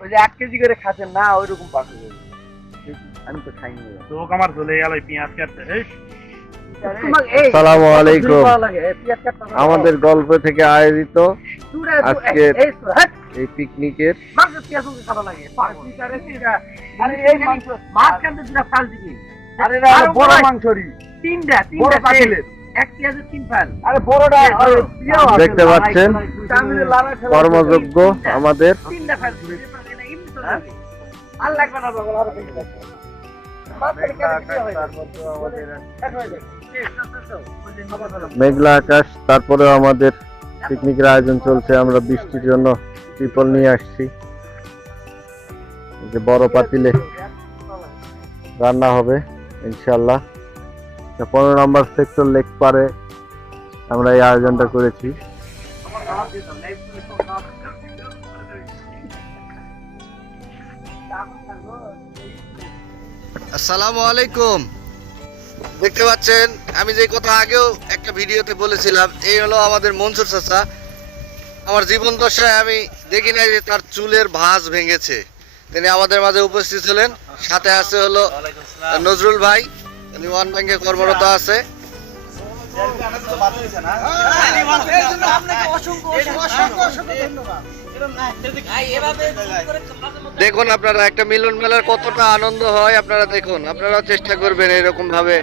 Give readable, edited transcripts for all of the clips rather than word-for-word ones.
ওই যে 1 কেজি করে খাচ্ছেন না ওইরকম পাখি আমি তো খাইনি তো আমার চলে গেল পেঁয়াজ কাটতে আসসালামু আলাইকুম। আমাদের গল্প থেকে আয়োজিত আজকে এই পিকনিকের বড় মাংসরি দেখতে পাচ্ছেন কর্মযোগ্য আমাদের মেঘলা আকাশ, তারপরেও আমাদের পিকনিকের আয়োজন চলছে। আমরা বৃষ্টির জন্য ত্রিপল নিয়ে আসছি, যে বড় পাতিলে রান্না হবে ইনশাল্লাহ। 15 নম্বর সেক্টর লেক পারে আমরা এই আয়োজনটা করেছি। আসসালামু আলাইকুম। দেখতে পাচ্ছেন আমি যে কথা আগেও একটা ভিডিওতে বলেছিলাম, এই হলো আমাদের মনসুর চাচা। আমার জীবন দশায় আমি দেখি নাই যে তার চুলের ভাঁজ ভেঙেছে। তিনি আমাদের মাঝে উপস্থিত ছিলেন। সাথে আছে হলো নজরুল ভাই, তিনি ওয়ান ব্যাংকে কর্মরত আছে। দেখুন আপনারা একটা মিলন মেলার কতটা আনন্দ হয়, আপনারা দেখুন, আপনারা চেষ্টা করবেন এরকম ভাবে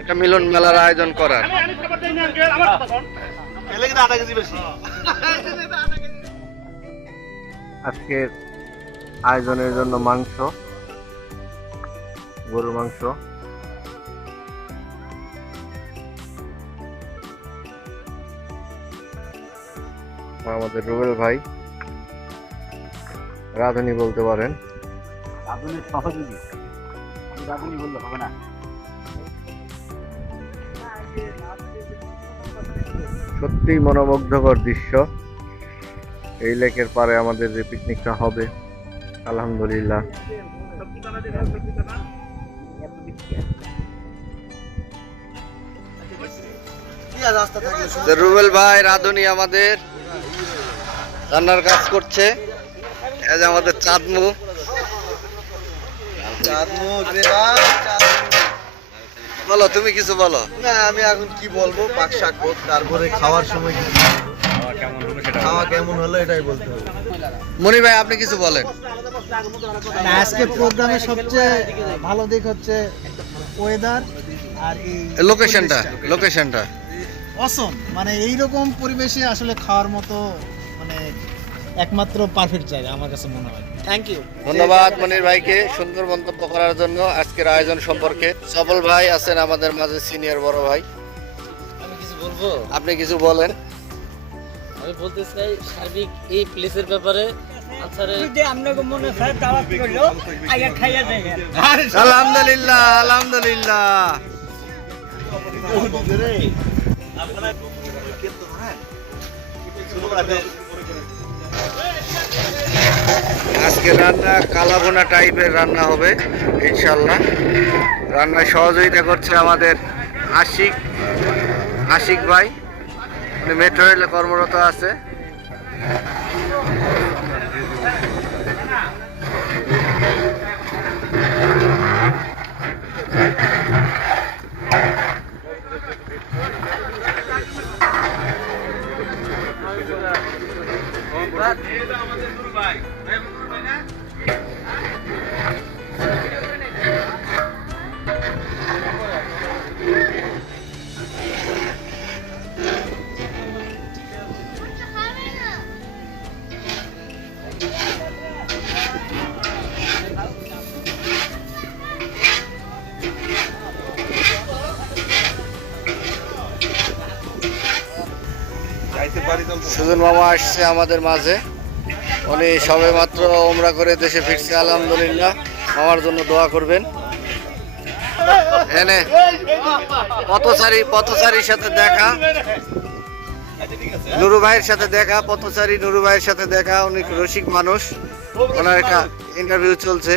একটা মিলন মেলার আয়োজন করার। আজকের আয়োজনের জন্য মাংস, গরুর মাংস, আমাদের রুবেল ভাই রাঁধুনি বলতে পারেন। রাঁধুনির সহযোগী, আমি রাঁধুনি বললে হবে না। সত্যি মনোমুগ্ধকর দৃশ্য। এই লেকের পারে আমাদের যে পিকনিকটা হবে, আলহামদুলিল্লাহ। রুবেল ভাই রাঁধুনি আমাদের রান্নার কাজ করছে। এই যে আমাদের চাঁদমু, বলো তুমি কিছু বলো। না আমি এখন কি বলবো, পাক শাক হোক, তারপরে খাওয়ার সময় কি খাওয়া কেমন হলো এটাই বলতে হবে। মনি ভাই আপনি কিছু বলেন। আজকে প্রোগ্রামে সবচেয়ে ভালো দিক হচ্ছে ওয়েদার আর এই লোকেশনটা অসম। মানে এইরকম পরিবেশে আসলে খাওয়ার মতো মানে একমাত্র পারফেক্ট জায়গা আমার কাছে মনে হয়। থ্যাংক ইউ, ধন্যবাদ মনির ভাইকে সুন্দর মন্তব্য করার জন্য আজকের আয়োজন সম্পর্কে। সবল ভাই আছেন আমাদের মাঝে, সিনিয়র বড় ভাই। আমি কিছু বলবো? আপনি কিছু বলেন। আমি বলতে চাই সার্বিক এই প্লেসের ব্যাপারে আলহামদুলিল্লাহ আলহামদুলিল্লাহ। আজকে রান্না কালাভুনা টাইপের রান্না হবে ইনশাল্লাহ। রান্নায় সহযোগিতা করছে আমাদের আশিক ভাই, উনি মেট্রো রেলে কর্মরত আছে। সুজন মামা আসছে আমাদের মাঝে, উনি সবে মাত্র ওমরা করে দেশে ফিরছে আলহামদুলিল্লাহ। মামার জন্য দোয়া করবেন। এনে পথচারীর সাথে দেখা, নুরু ভাইয়ের সাথে দেখা, পথচারী নুরু ভাইয়ের সাথে দেখা। উনি রসিক মানুষ, ওনার একটা ইন্টারভিউ চলছে।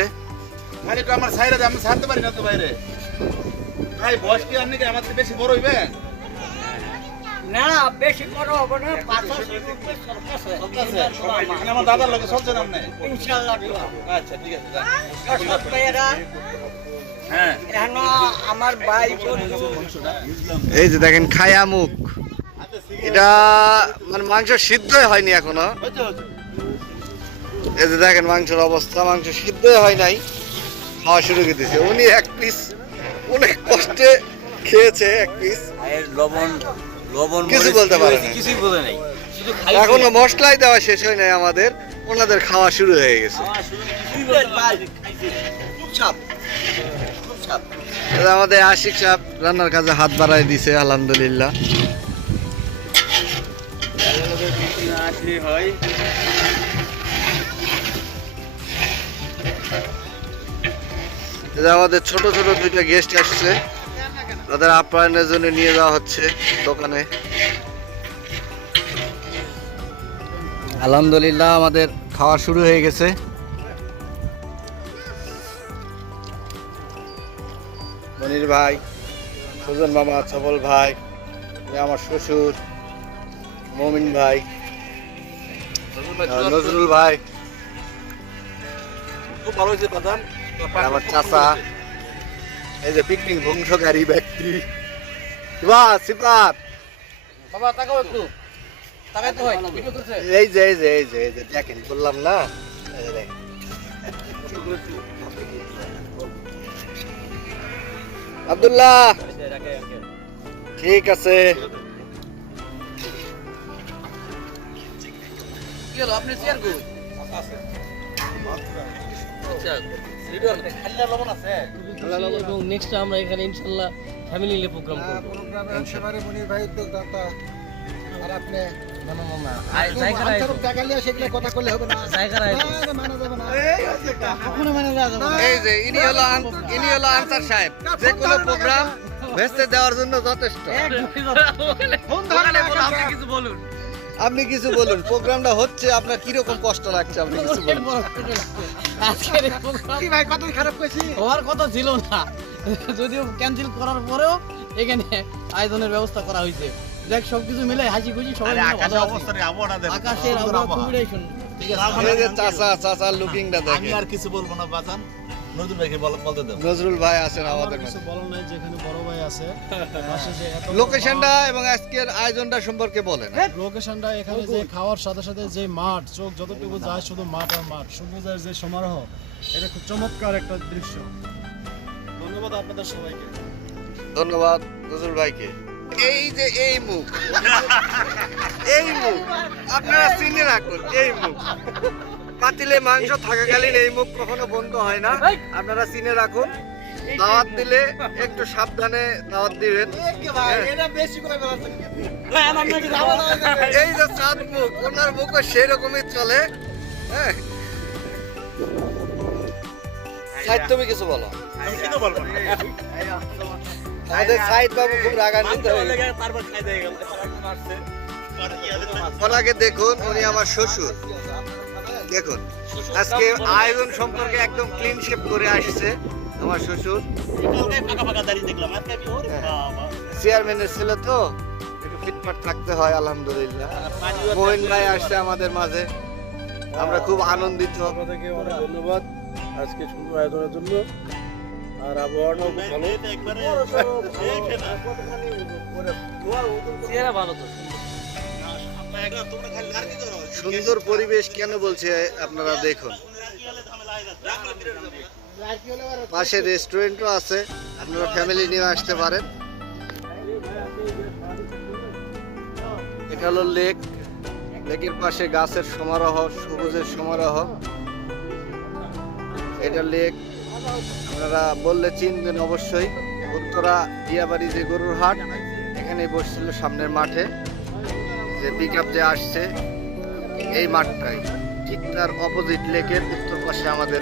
আমার সাইরা আমি ছাড়তে পারি না তো বাইরে ভাই, বয়স কি আপনি আমার বেশি বড় হইবে? না বেশি বড় হবে না 500 আমার দাদার লোকে চলছে না আপনি ইনশাআল্লাহ আচ্ছা ঠিক আছে যান। দর্শক ভাইয়েরা হ্যাঁ এখন আমার ভাই বন্ধু এই যে দেখেন খায়া মুখ, এটা মানে মাংস সিদ্ধই হয়নি এখনো। এই যে দেখেন মাংসের অবস্থা, মাংস সিদ্ধই হয় নাই, খাওয়া শুরু করে দিয়েছে। উনি এক পিস অনেক কষ্টে খেয়েছে, এক পিস লবণ লবণ কিছু বলতে পারে না। কিছুই বোঝে নাই, শুধু এখনো মশলাই দেওয়া শেষ হয় নাই আমাদের, ওনাদের খাওয়া শুরু হয়ে গেছে। এই যে আমাদের আশিক সাহেব রান্নার কাজে হাত বাড়াই দিছে, আলহামদুলিল্লাহ। এই যে আমাদের ছোট ছোট দুইটা গেস্ট আসছে, তাদের আপ্যায়নের জন্য নিয়ে যাওয়া হচ্ছে দোকানে। আলহামদুলিল্লাহ আমাদের খাওয়া শুরু হয়ে গেছে। মনির ভাই, সুজন মামা, সবল ভাই, এ আমার শ্বশুর মমিন ভাই, নজরুল ভাই, খুব ভালো হয়েছে প্রধান। আমার চাচা, এই যে পিকনিক ধ্বংসকারী ব্যক্তি সিফাত সিফাত, বাবা তাকাও একটু, তাকাই তো হয় ভিডিও করছে। এই যে এই যে এই যে এই যে দেখেন, বললাম না, এই যে দেখেন। আব্দুল্লাহ ঠিক আছে। কি হলো আপনি চেয়ার কই? আচ্ছা ভিডিও খাল্লা লবণ আছে এবং নেক্সট আমরা এখানে ইনশাআল্লাহ ফ্যামিলি নিয়ে প্রোগ্রাম করব। একেবারে মনির ভাই উদ্যোগদাতা, আর আপনি জায়গা নাই তো, সেগুলো কথা করলে হবে না, জায়গা নাই তো। মানা যাবে না, কখনো মানা যাবে না। এই যে ইনি হলো আনসার সাহেব, যে কোনো প্রোগ্রাম ভেস্তে দেওয়ার জন্য যথেষ্ট। আপনি কিছু বলুন। আপনি কিছু বলুন, প্রোগ্রামটা হচ্ছে, আপনার কিরকম কষ্ট লাগছে আপনি কিছু বলুন। আজকের এই প্রোগ্রাম কি ভাই কতই খারাপ কইছি? হওয়ার কথা ছিল না, যদিও ক্যান্সেল করার পরেও এখানে আয়োজনের ব্যবস্থা করা হয়েছে। দেখ সবকিছু মিলে হাসি খুশি সবাই মিলে ভালো আছি। আকাশের আবহাওয়া খুবই সুন্দর। ঠিক আছে, এই যে চাচা লুকিংটা আমি দেখেন। আর কিছু বলবো না বাজান, নজরুল ভাইকে বলতে দেব। নজরুল ভাই আছেন আমাদের কিছু মাঝে। বলার নাই, যেখানে বড় ভাই আছে পাশে যে এত লোকেশনটা এবং আজকের আয়োজনটা সম্পর্কে বলেন। লোকেশনটা এখানে যে খাওয়ার সাথে সাথে যে মাঠ, চোখ যতটুকু যায় শুধু মাঠ আর মাঠ, সবুজের যে সমারোহ, এটা খুব চমৎকার একটা দৃশ্য। ধন্যবাদ আপনাদের সবাইকে। ধন্যবাদ নজরুল ভাইকে। এই যে এই মুখ, এই মুখ আপনারা চিনে রাখুন, এই মুখ পাতিলে মাংস থাকাকালীন এই মুখ কখনো বন্ধ হয় না, আপনারা চিনে রাখুন। দাওয়াত দিলে একটু সাবধানে দাওয়াত দিবেন। এই যে চাঁদ মুখ, ওনার মুখও সেই রকমই চলে। হ্যাঁ সাইদ, তুমি কিছু বলো। আমি কিন্তু বলবো না। আমাদের সাইদ বাবু খুব রাগান্বিত হয়ে গেছে। তারপর খাই দিয়ে গেল। ওনাকে দেখুন, উনি আমার শ্বশুর। দেখুন আজকে আয়োজন সম্পর্কে একদম ক্লিন শেপ করে আসছে আমার শ্বশুর। ফাঁকা ফাঁকা দাঁড়িয়ে দেখলাম। আজকে আমি ওরে বাবা। চেয়ারম্যানের ছেলে তো একটু ফিটফাট থাকতে হয়, আলহামদুলিল্লাহ। মোহিন ভাই আসছে আমাদের মাঝে, আমরা খুব আনন্দিত। আপনাদেরকে অনেক ধন্যবাদ আজকে সুন্দর আয়োজনের জন্য। আর আবহাওয়াটাও খুব ভালো। একবারে চেহারা ভালো তো। তোমরা খালি লার্কি করো। সুন্দর পরিবেশ কেন বলছে আপনারা দেখুন, পাশে রেস্টুরেন্টও আছে, আপনারা ফ্যামিলি নিয়ে আসতে পারেন। এটা হলো লেক, লেকের পাশে গাছের সমারোহ, সবুজের সমারোহ। এটা লেক, আপনারা বললে চিনবেন অবশ্যই। উত্তরা দিয়াবাড়ি যে গরুর হাট, এখানে বসছিল সামনের মাঠে, যে পিক আপ যে আসছে এই মাঠটাই, ঠিক তার অপোজিট লেকের উত্তর পাশে আমাদের